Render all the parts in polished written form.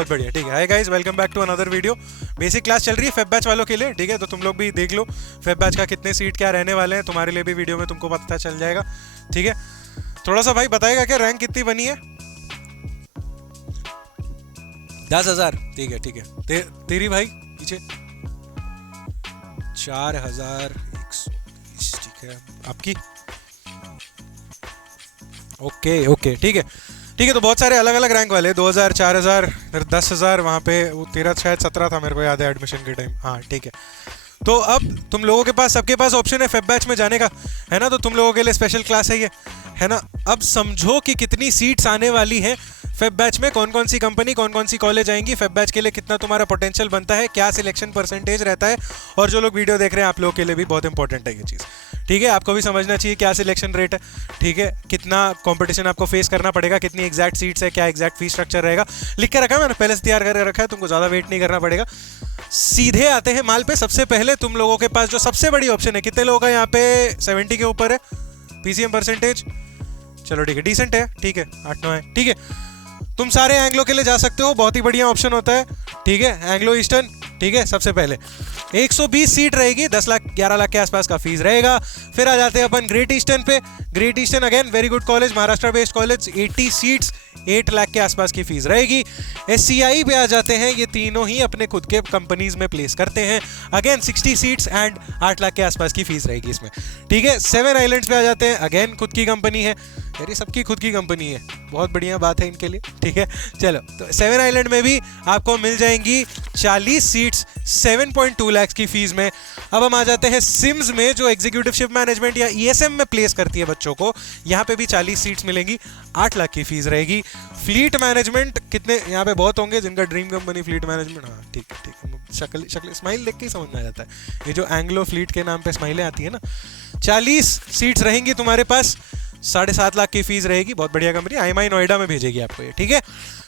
बहुत बढ़िया, ठीक है। Hi guys, welcome back to another video. Basic class चल रही है फेब बैच वालों के लिए, ठीक है। तो तुम लोग भी देख लो फेब बैच का कितने सीट क्या रहने वाले हैं, तुम्हारे लिए भी वीडियो में तुमको पता चल जाएगा, ठीक है। थोड़ा सा भाई बताएगा क्या रैंक कितनी बनी है? 10,000, ठीक है ठीक है। तेरी भाई पीछे 4,120, ठीक है। आपकी ओके ओके, ठीक है ठीक है। तो बहुत सारे अलग अलग रैंक वाले, 2,000, 4,000, फिर 10,000, वहाँ पे वो तेरा शायद 17 था, मेरे को याद है एडमिशन के टाइम। हाँ ठीक है। तो अब तुम लोगों के पास, सबके पास ऑप्शन है फेब बैच में जाने का, है ना। तो तुम लोगों के लिए स्पेशल क्लास है ये, है ना। अब समझो कि कितनी सीट्स आने वाली हैं फेब बैच में, कौन कौन सी कंपनी, कौन कौन सी कॉलेज आएंगी फेब बैच के लिए, कितना तुम्हारा पोटेंशियल बनता है, क्या सिलेक्शन परसेंटेज रहता है। और जो लोग वीडियो देख रहे हैं आप लोगों के लिए भी बहुत इंपॉर्टेंट है ये चीज़, ठीक है। आपको भी समझना चाहिए क्या सिलेक्शन रेट है, ठीक है। कितना कंपटीशन आपको फेस करना पड़ेगा, कितनी एग्जैक्ट सीट्स है, क्या एग्जैक्ट फी स्ट्रक्चर रहेगा, लिख के रखा है मैंने, पहले से तैयार करके रखा है, तुमको ज़्यादा वेट नहीं करना पड़ेगा। सीधे आते हैं माल पे। सबसे पहले तुम लोगों के पास जो सबसे बड़ी ऑप्शन है, कितने लोगों का यहाँ पे 70 के ऊपर है पीसीएम परसेंटेज? चलो ठीक है, डिसेंट है, ठीक है, 8-9 है, ठीक है। तुम सारे एंग्लो के लिए जा सकते हो, बहुत ही बढ़िया ऑप्शन होता है, ठीक है। एंग्लो ईस्टर्न, ठीक है। सबसे पहले 120 सीट रहेगी, 10 लाख 11 लाख के आसपास का फीस रहेगा। फिर आ जाते हैं अपन ग्रेट ईस्टर्न पे। Great eastern again very good college, Maharashtra based college, 80 seats, 8 lakh के आसपास की फीस रहेगी। SCI पे आ जाते हैं, ये तीनों ही अपने खुद के कंपनीज में प्लेस करते हैं, अगेन 60 सीट्स एंड 8 लाख के आसपास की फीस रहेगी इसमें, ठीक है। 7 आइलैंड्स पे आ जाते हैं, अगेन खुद की कंपनी है यार, ये सबकी खुद की कंपनी है, बहुत बढ़िया बात है इनके लिए, ठीक है। चलो, तो 7 आइलैंड में भी आपको मिल जाएंगी 40 सीट्स 7.2 लाख की फीस में। अब हम आ जाते हैं सिम्स में, जो एग्जीक्यूटिव शिप मैनेजमेंट या ESM में प्लेस करती है बच्चों को, यहाँ पे भी 40 सीट्स मिलेंगी, 8 लाख की फीस रहेगी। फ्लीट मैनेजमेंट, कितने यहाँ पे बहुत होंगे जिनका ड्रीम कंपनी फ्लीट मैनेजमेंट, हाँ ठीक है ठीक है, शक्ल स्माइल देख के ही समझ में आ जाता है, ये जो एंग्लो फ्लीट के नाम पे स्माइलें आती है ना। 40 सीट्स रहेंगी तुम्हारे पास, 7.5 लाख की फीस रहेगी, बहुत बढ़िया कंपनी, IMI नोएडा में भेजेगी आपको ये, ठीक है।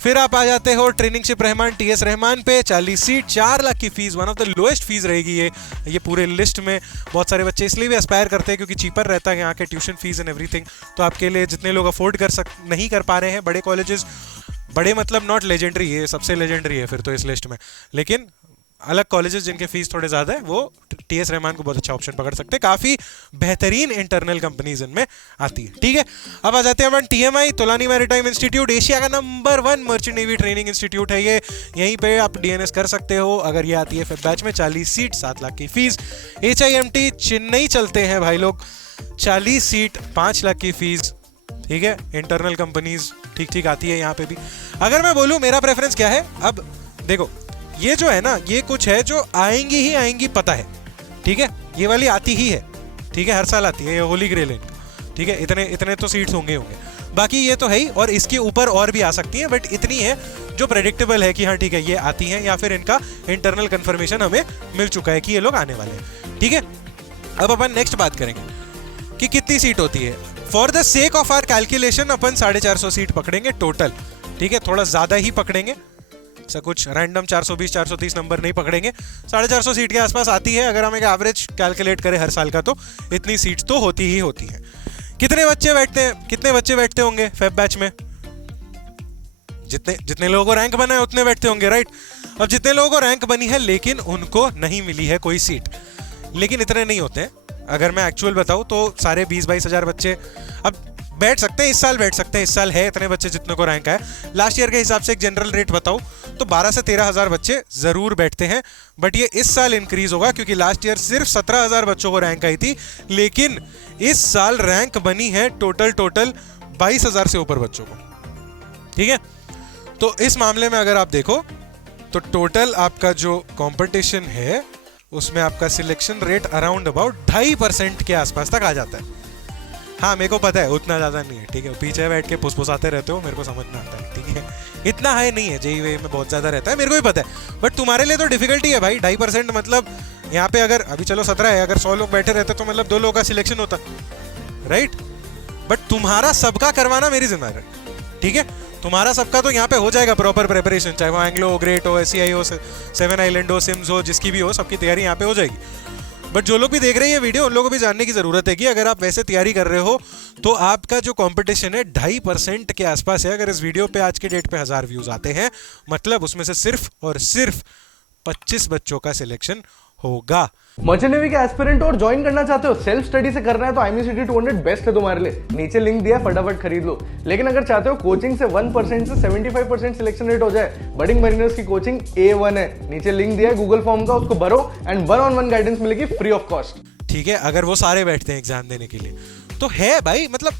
फिर आप आ जाते हो ट्रेनिंगशिप रहमान, TS रहमान पे, 40 सीट, 4 लाख की fees, one of the lowest fees रहेगी ये पूरे लिस्ट में। बहुत सारे बच्चे इसलिए भी एस्पायर करते हैं क्योंकि चीपर रहता है यहाँ के ट्यूशन फीस एंड एवरीथिंग। तो आपके लिए जितने लोग अफोर्ड नहीं कर पा रहे हैं बड़े कॉलेजेस, बड़े मतलब नॉट लेजेंडरी, ये सबसे लेजेंडरी है फिर तो इस लिस्ट में, लेकिन अलग कॉलेजेस जिनके फीस थोड़े ज़्यादा है वो TS रहमान को बहुत अच्छा ऑप्शन पकड़ सकते हैं, काफ़ी बेहतरीन इंटरनल कंपनीज इनमें आती है, ठीक है। अब आ जाते हैं अपन TMI, Tolani maritime institute, Asia का number 1 merchant navy training institute है ये, यहीं पे आप DNS कर सकते हो अगर ये आती है फेब बैच में। 40 सीट, 7 लाख की फीस। HIMT चेन्नई चलते हैं भाई लोग, 40 सीट, 5 लाख की फीस, ठीक है। इंटरनल कंपनीज ठीक ठीक आती है यहाँ पे भी। अगर मैं बोलूँ मेरा प्रेफरेंस क्या है, अब देखो ये जो है ना, ये कुछ है जो आएंगी ही आएंगी, पता है, ठीक है। ये वाली आती ही है, ठीक है, हर साल आती है ये होली ग्रेल, ठीक है। इतने तो सीट्स होंगे, बाकी ये तो है ही, और इसके ऊपर और भी आ सकती हैं, बट इतनी है जो प्रेडिक्टेबल है कि हाँ ठीक है ये आती हैं, या फिर इनका इंटरनल कंफर्मेशन हमें मिल चुका है कि ये लोग आने वाले हैं, ठीक है। अब अपन नेक्स्ट बात करेंगे कि कितनी सीट होती है। For the sake of our calculation अपन 450 सीट पकड़ेंगे टोटल, ठीक है। थोड़ा ज़्यादा ही पकड़ेंगे, ऐसा कुछ रैंडम 420 430 नंबर नहीं पकड़ेंगे, 450 सीट के आसपास आती है। अगर हम एक एवरेज कैलकुलेट करें हर साल का तो इतनी सीट्स तो होती ही होती हैं। कितने बच्चे बैठते होंगे फेब बैच में? जितने लोगों को रैंक बना है उतने बैठते होंगे, राइट। अब जितने लोगों को रैंक बनी है लेकिन उनको नहीं मिली है कोई सीट, लेकिन इतने नहीं होते हैं। अगर मैं एक्चुअल बताऊं तो सारे 20-22 हज़ार बच्चे अब बैठ सकते हैं, इस साल बैठ सकते हैं, इस साल है इतने बच्चे जितने को रैंक है। लास्ट ईयर के हिसाब से एक जनरल रेट बताऊं तो 12 से 13 हज़ार बच्चे जरूर बैठते हैं, बट ये इस साल इंक्रीज होगा क्योंकि लास्ट ईयर सिर्फ 17,000 बच्चों को रैंक आई थी, लेकिन इस साल रैंक बनी है टोटल 22,000 से ऊपर बच्चों को, ठीक है। तो इस मामले में अगर आप देखो तो टोटल आपका जो कॉम्पिटिशन है उसमें आपका सिलेक्शन रेट अराउंड अबाउट 2.5% के आसपास तक आ जाता है। हाँ मेरे को पता है उतना ज़्यादा नहीं है, ठीक है, पीछे बैठ के फुसफुसाते रहते हो, मेरे को समझ में आता है, ठीक है। इतना हाई नहीं है, JEE में बहुत ज़्यादा रहता है, मेरे को भी पता है, बट तुम्हारे लिए तो डिफिकल्टी है भाई। 2.5% मतलब यहाँ पे अगर अभी चलो 17 है, अगर 100 लोग बैठे रहते तो मतलब 2 लोगों का सिलेक्शन होता, राइट। बट तुम्हारा सबका करवाना मेरी जिम्मेदारी है, ठीक है। तुम्हारा सबका तो यहाँ पे हो जाएगा प्रॉपर प्रिपरेशन, चाहे वो एंग्लो हो, ग्रेट हो, SCI हो, 7 आइलैंड हो, सिम्स हो, जिसकी भी हो, सबकी तैयारी यहाँ पे हो जाएगी। बट जो लोग भी देख रहे हैं ये वीडियो, उन लोगों को भी जानने की जरूरत है कि अगर आप वैसे तैयारी कर रहे हो तो आपका जो कंपटीशन है 2.5% के आसपास है। अगर इस वीडियो पे आज के डेट पे 1000 व्यूज आते हैं, मतलब उसमें से सिर्फ और सिर्फ 25 बच्चों का सिलेक्शन होगा। मर्चेंट नेवी के एस्पिरेंट और ज्वाइन करना चाहते हो, सेल्फ स्टडी से करना है तो IMCT 200 बेस्ट है तुम्हारे लिए। नीचे लिंक दिया है, फटाफट खरीद लो। लेकिन अगर चाहते हो कोचिंग से 1% से 75% सिलेक्शन रेट हो जाए, बडिंग मरीनर्स की कोचिंग A1 है। नीचे लिंक दिया है गूगल फॉर्म का, उसको भरो एंड 1-on-1 गाइडेंस मिलेगी फ्री ऑफ कॉस्ट। ठीक है, अगर वो सारे बैठते हैं एग्जाम देने के लिए तो है भाई, मतलब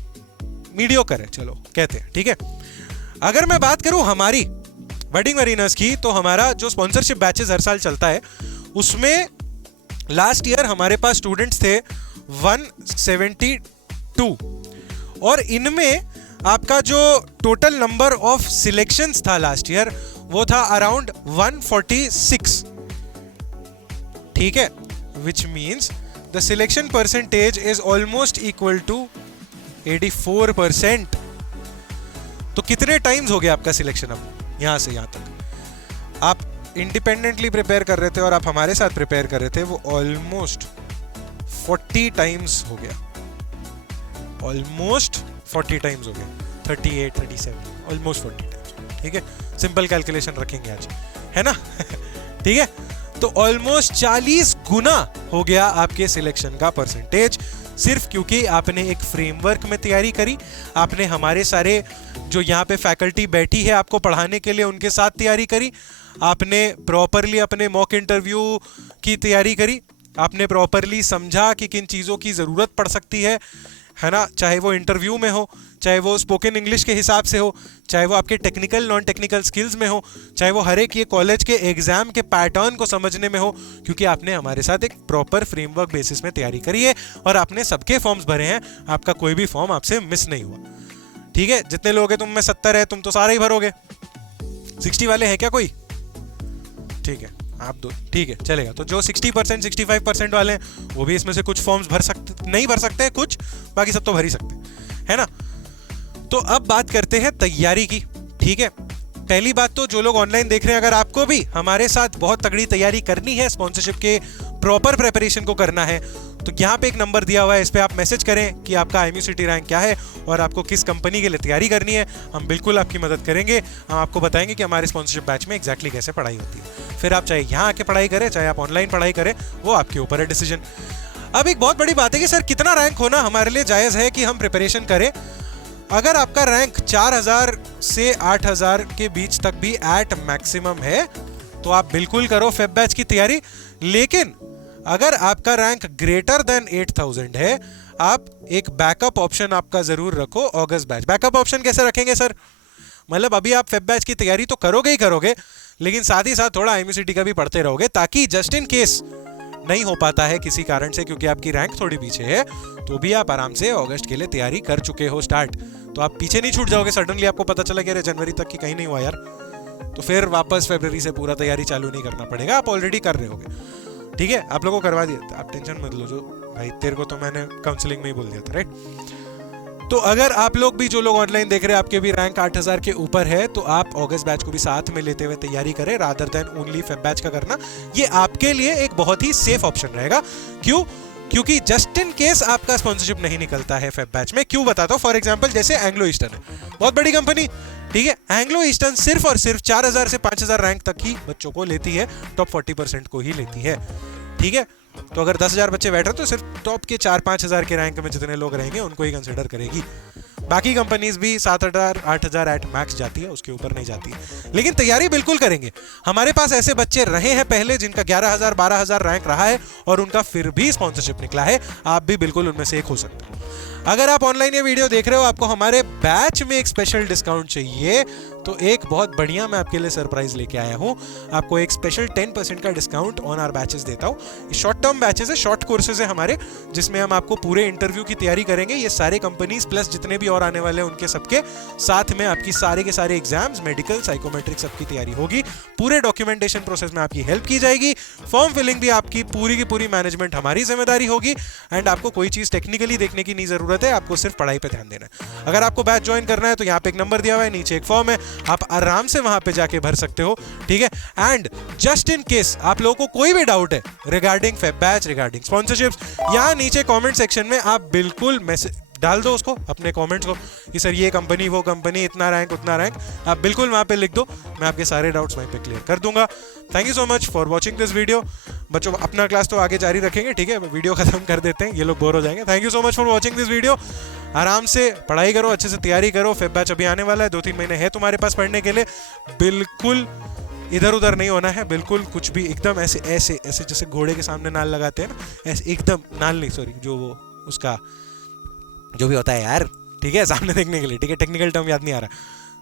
मीडियोकर है, चलो कहते हैं। ठीक है, अगर मैं बात करूं हमारी बडिंग मरीनर्स की, तो हमारा जो स्पॉन्सरशिप बैचेस हर साल चलता है उसमें लास्ट ईयर हमारे पास स्टूडेंट्स थे 172 और इनमें आपका जो टोटल नंबर ऑफ सिलेक्शंस था लास्ट ईयर वो था अराउंड 146। ठीक है, which means the selection percentage is almost equal to 84%। तो कितने टाइम्स हो गया आपका सिलेक्शन अब यहां से यहां तक? आप इंडिपेंडेंटली प्रिपेयर कर रहे थे और आप हमारे साथ प्रिपेयर कर रहे थे, वो ऑलमोस्ट 40 टाइम्स हो गया, ऑलमोस्ट 40 टाइम्स हो गया, 38, 37, ऑलमोस्ट 40 टाइम्स। ठीक है, सिंपल कैलकुलेशन रखेंगे आज, है ना? ठीक है, तो ऑलमोस्ट 40 गुना हो गया आपके सिलेक्शन का परसेंटेज, सिर्फ क्योंकि आपने एक फ्रेमवर्क में तैयारी करी, आपने हमारे सारे जो यहाँ पे फैकल्टी बैठी है आपको पढ़ाने के लिए उनके साथ तैयारी करी, आपने प्रॉपरली अपने मॉक इंटरव्यू की तैयारी करी, आपने प्रॉपरली समझा कि किन चीज़ों की ज़रूरत पड़ सकती है ना, चाहे वो इंटरव्यू में हो, चाहे वो स्पोकन इंग्लिश के हिसाब से हो, चाहे वो आपके टेक्निकल नॉन टेक्निकल स्किल्स में हो, चाहे वो हर एक ये कॉलेज के एग्जाम के पैटर्न को समझने में हो, क्योंकि आपने हमारे साथ एक प्रॉपर फ्रेमवर्क बेसिस में तैयारी करी है और आपने सबके फॉर्म्स भरे हैं, आपका कोई भी फॉर्म आपसे मिस नहीं हुआ। ठीक है, जितने लोग हैं, तुम में 70 है, तुम तो सारे ही भरोगे। 60 वाले हैं क्या कोई? ठीक है, आप दो, ठीक है, चलेगा। तो जो 60%, 65% वाले हैं वो भी इसमें से कुछ फॉर्म्स भर सकते, नहीं भर सकते हैं कुछ, बाकी सब तो भर ही सकते हैं, है ना? तो अब बात करते हैं तैयारी की। ठीक है, पहली बात तो जो लोग ऑनलाइन देख रहे हैं, अगर आपको भी हमारे साथ बहुत तगड़ी तैयारी करनी है, स्पॉन्सरशिप के प्रॉपर प्रिपरेशन को करना है, तो यहाँ पे एक नंबर दिया हुआ है, इस पे आप मैसेज करें कि आपका IMCT रैंक क्या है और आपको किस कंपनी के लिए तैयारी करनी है। हम बिल्कुल आपकी मदद करेंगे, हम आपको बताएंगे कि हमारे स्पॉन्सरशिप बैच में एग्जैक्टली कैसे पढ़ाई होती है। फिर आप चाहे यहाँ आके पढ़ाई करें, चाहे आप ऑनलाइन पढ़ाई करें, वो आपके ऊपर है डिसीजन। अब एक बहुत बड़ी बात है कि सर कितना रैंक होना हमारे लिए जायज़ है कि हम प्रिपरेशन करें। अगर आपका रैंक 4000 से 8000 के बीच तक भी एट मैक्सिमम है तो आप बिल्कुल करो फेब बैच की तैयारी। लेकिन अगर आपका रैंक ग्रेटर देन 8000 है, आप एक बैकअप ऑप्शन आपका जरूर रखो, ऑगस्ट बैच। बैकअप ऑप्शन कैसे रखेंगे सर? मतलब अभी आप फेब बैच की तैयारी तो करोगे ही करोगे, लेकिन साथ ही साथ थोड़ा IMCT का भी पढ़ते रहोगे, ताकि जस्ट इन केस नहीं हो पाता है किसी कारण से, क्योंकि आपकी रैंक थोड़ी पीछे है, तो भी आप आराम से अगस्त के लिए तैयारी कर चुके हो स्टार्ट, तो आप पीछे नहीं छूट जाओगे। सडनली आपको पता चला कि अरे जनवरी तक की कहीं नहीं हुआ यार, तो फिर वापस फरवरी से पूरा तैयारी चालू नहीं करना पड़ेगा, आप ऑलरेडी कर रहे होगे। ठीक है, आप लोगों को करवा दिया, आप टेंशन मत लो। जो भाई तेरे को तो मैंने काउंसलिंग में ही बोल दिया था, राइट? तो अगर आप लोग भी, जो लोग ऑनलाइन देख रहे हैं, आपके भी रैंक 8000 के ऊपर है, तो आप अगस्त बैच को भी साथ में लेते हुए तैयारी करें, rather than only Feb batch का करना। ये आपके लिए एक बहुत ही सेफ ऑप्शन रहेगा। क्यों? क्योंकि जस्ट इन केस आपका स्पॉन्सरशिप नहीं निकलता है फेब बैच में। क्यों बताता हूँ। फॉर एग्जांपल जैसे एंग्लो ईस्टर्न है, बहुत बड़ी कंपनी, ठीक है। एंग्लो ईस्टर्न सिर्फ और सिर्फ 4000 से 5000 रैंक तक ही बच्चों को लेती है, टॉप 40% को ही लेती है, ठीक है। तो अगर 10,000 बच्चे बैठ रहे तो सिर्फ टॉप के 4-5 हजार के रैंक में जितने लोग रहेंगे उनको ही कंसिडर करेगी। बाकी कंपनीज भी 7,000 8,000 एट मैक्स जाती है, उसके ऊपर नहीं जाती है। लेकिन तैयारी बिल्कुल करेंगे। हमारे पास ऐसे बच्चे रहे हैं पहले जिनका 11,000 12,000 रैंक रहा है और उनका फिर भी स्पॉन्सरशिप निकला है। आप भी बिल्कुल उनमें से एक हो सकते हैं। अगर आप ऑनलाइन ये वीडियो देख रहे हो, आपको हमारे बैच में एक स्पेशल डिस्काउंट चाहिए, तो एक बहुत बढ़िया मैं आपके लिए सरप्राइज लेके आया हूं। आपको एक स्पेशल 10% का डिस्काउंट ऑन आवर बैचेस देता हूं। शॉर्ट टर्म बैचेस है, शॉर्ट कोर्सेज है हमारे, जिसमें हम आपको पूरे इंटरव्यू की तैयारी करेंगे। ये सारे कंपनीज प्लस जितने भी और आने वाले हैं उनके सबके साथ में आपकी सारे के सारे एग्जाम्स, मेडिकल, साइकोमेट्रिक सबकी तैयारी होगी। पूरे डॉक्यूमेंटेशन प्रोसेस में आपकी हेल्प की जाएगी। फॉर्म फिलिंग भी आपकी पूरी की पूरी मैनेजमेंट हमारी जिम्मेदारी होगी। एंड आपको कोई चीज टेक्निकली देखने की नहीं जरूरत है, आपको सिर्फ पढ़ाई पे ध्यान देना है। अगर आपको बैच ज्वाइन करना है तो यहाँ पे एक नंबर दिया हुआ है, नीचे एक फॉर्म है, आप आराम से वहां पे जाके भर सकते हो, ठीक है। एंड जस्ट इन केस आप लोगों को कोई भी डाउट है regarding Feb batch, regarding sponsorships, यहाँ नीचे कमेंट सेक्शन में आप बिल्कुल मैसेज डाल दो उसको, अपने कमेंट्स को कि सर ये कंपनी वो कंपनी, इतना रैंक उतना रैंक, आप बिल्कुल वहाँ पे लिख दो, मैं आपके सारे डाउट्स वहीं पे क्लियर कर दूंगा। Thank you so much for watching this video. बच्चों अपना क्लास तो आगे जारी रखेंगे, ठीक है, वीडियो खत्म कर देते हैं, ये लोग बोर हो जाएंगे। Thank you so much for watching this video. आराम से पढ़ाई करो, अच्छे से तैयारी करो, फेब बैच अभी आने वाला है, 2-3 महीने है तुम्हारे पास पढ़ने के लिए। बिल्कुल इधर उधर नहीं होना है, बिल्कुल कुछ भी एकदम ऐसे ऐसे ऐसे जैसे घोड़े के सामने नाल लगाते हैं ना, ऐसे एकदम नाल नहीं, सॉरी, जो वो उसका जो भी होता है यार, ठीक है, सामने देखने के लिए, ठीक है, टेक्निकल टर्म याद नहीं आ रहा,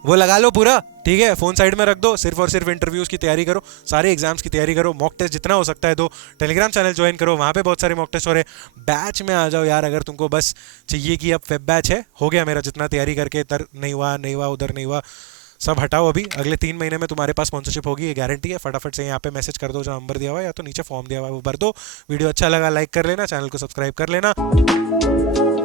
वो लगा लो पूरा, ठीक है। फोन साइड में रख दो, सिर्फ और सिर्फ इंटरव्यूज की तैयारी करो, सारे एग्जाम्स की तैयारी करो, मॉक टेस्ट जितना हो सकता है दो, टेलीग्राम चैनल ज्वाइन करो, वहाँ पे बहुत सारे मॉक टेस्ट हो रहे हैं। बैच में आ जाओ यार, अगर तुमको बस चाहिए कि अब फेब बैच है, हो गया मेरा जितना तैयारी करके इधर नहीं हुआ उधर नहीं हुआ, सब हटाओ। अभी अगले 3 महीने में तुम्हारे पास स्पॉन्सरशिप होगी, ये गारंटी है। फटाफट से यहाँ पे मैसेज कर दो, जो नंबर दिया हुआ है या तो नीचे फॉर्म दिया हुआ है वो भर दो। वीडियो अच्छा लगा लाइक कर लेना, चैनल को सब्सक्राइब कर लेना।